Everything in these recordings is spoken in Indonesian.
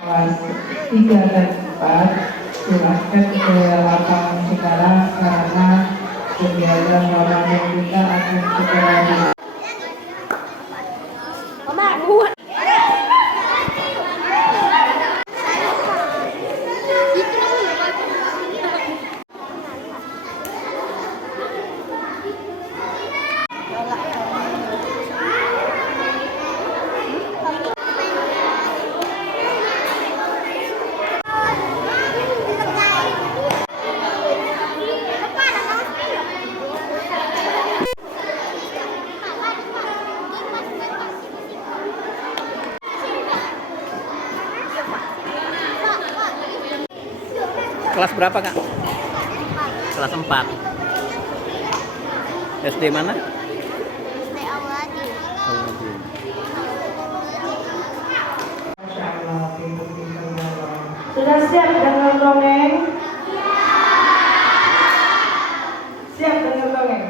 Kelas 3 dan 4 silahkan ke lapangan sekarang karena kegiatan Ramadan kita akan segera dimulai. Kelas berapa, Kak? Kelas 4. SD mana? SD Awadi. Awadi. Masya Allah, pintar-pintar Allah. Sudah siap dengar dongeng? Siap dengar dongeng?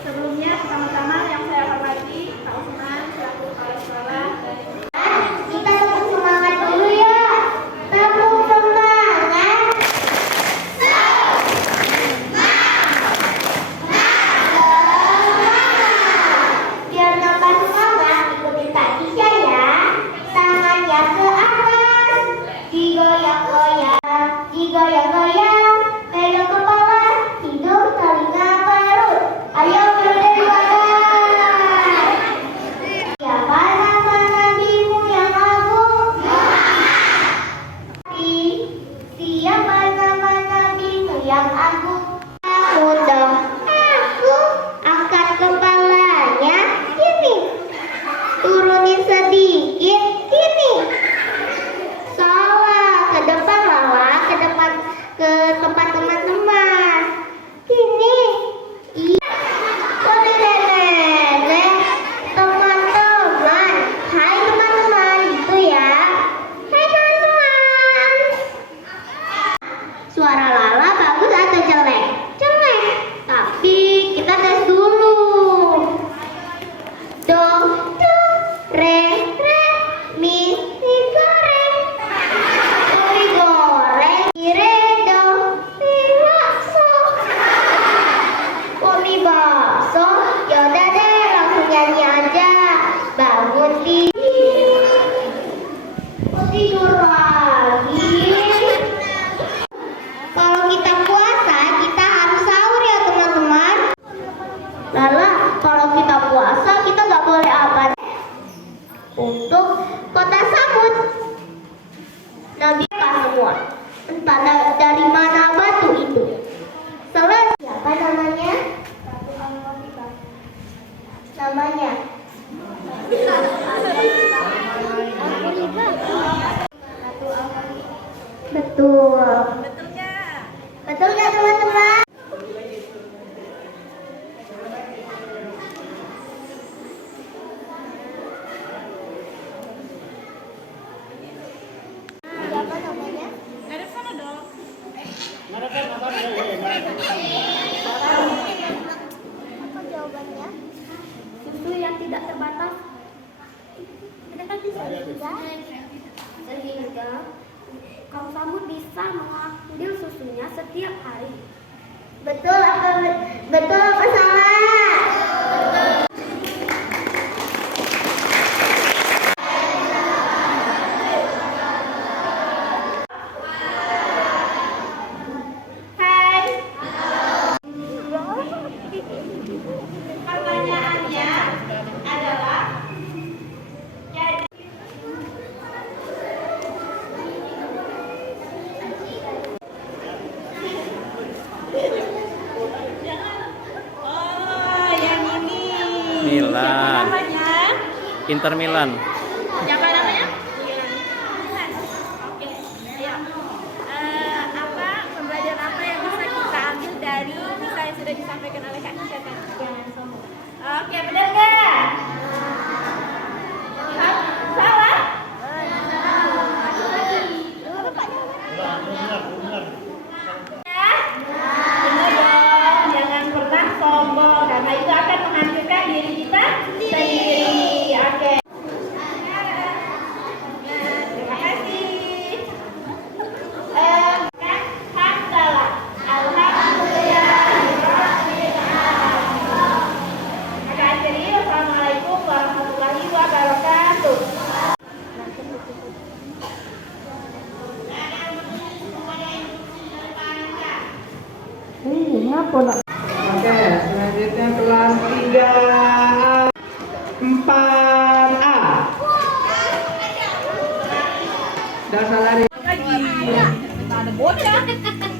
Sebelumnya, pertama-tama yang saya hormati Pak Usman selaku kepala sekolah dari kita tetap semangat dulu ya. Tepuk semangat. Biar nambah semangat, ikutin Kak Tisha ya. Tangannya ke atas, digoyang-goyang, digoyang-goyang, pegang kepala, hidung, telinga, perut. Ayo berdewasa. Siapa nama nabimu yang agung? Siapa nama nabimu yang agung? Mudah. Aku angkat kepalanya. Sini. Turunin sedikit. Sini. Salah. Ke depan Lala. Ke depan. Ke tempat teman-teman. Sini. Iya. Boleh nenek. Teman-teman. Hai teman-teman. Gitu ya. Hai teman-teman. Suara Lala bagus atau jelek? Jelek. Tapi kita tes dulu. Do, re, mi goreng. Mi goreng, re, do, mi bakso. Kok mi bakso? Yaudah deh, langsung nyanyi aja. Bangun tidur. Kok tidur lagi? Kalau kita puasa, kita harus sahur ya teman-teman. Lala, kalau kita puasa, kita nggak boleh apa? Untuk kota Samud. Nabi semua. Entah dari mana batu itu. Selesai. Siapa namanya? Namanya? Betul. Betul nggak teman-teman? Siapa namanya? Dari sana dong. Apa jawabannya? Susu yang tidak terbatas. Sehingga kaum Samud bisa mengambil susunya setiap hari. Betul apa salah? Hai. Pertanyaannya adalah jadi Oh, yang ini. Milan. Namanya? Inter Milan. Siapa namanya? Milan. Oke. Ayo. Apa pembelajaran apa yang bisa kita ambil dari kisah yang sudah disampaikan oleh Kak Nisha tadi? Oke, benar nggak? Salah? Oke, selanjutnya kelas 3A 4A. Dasar lari. Ada bocah.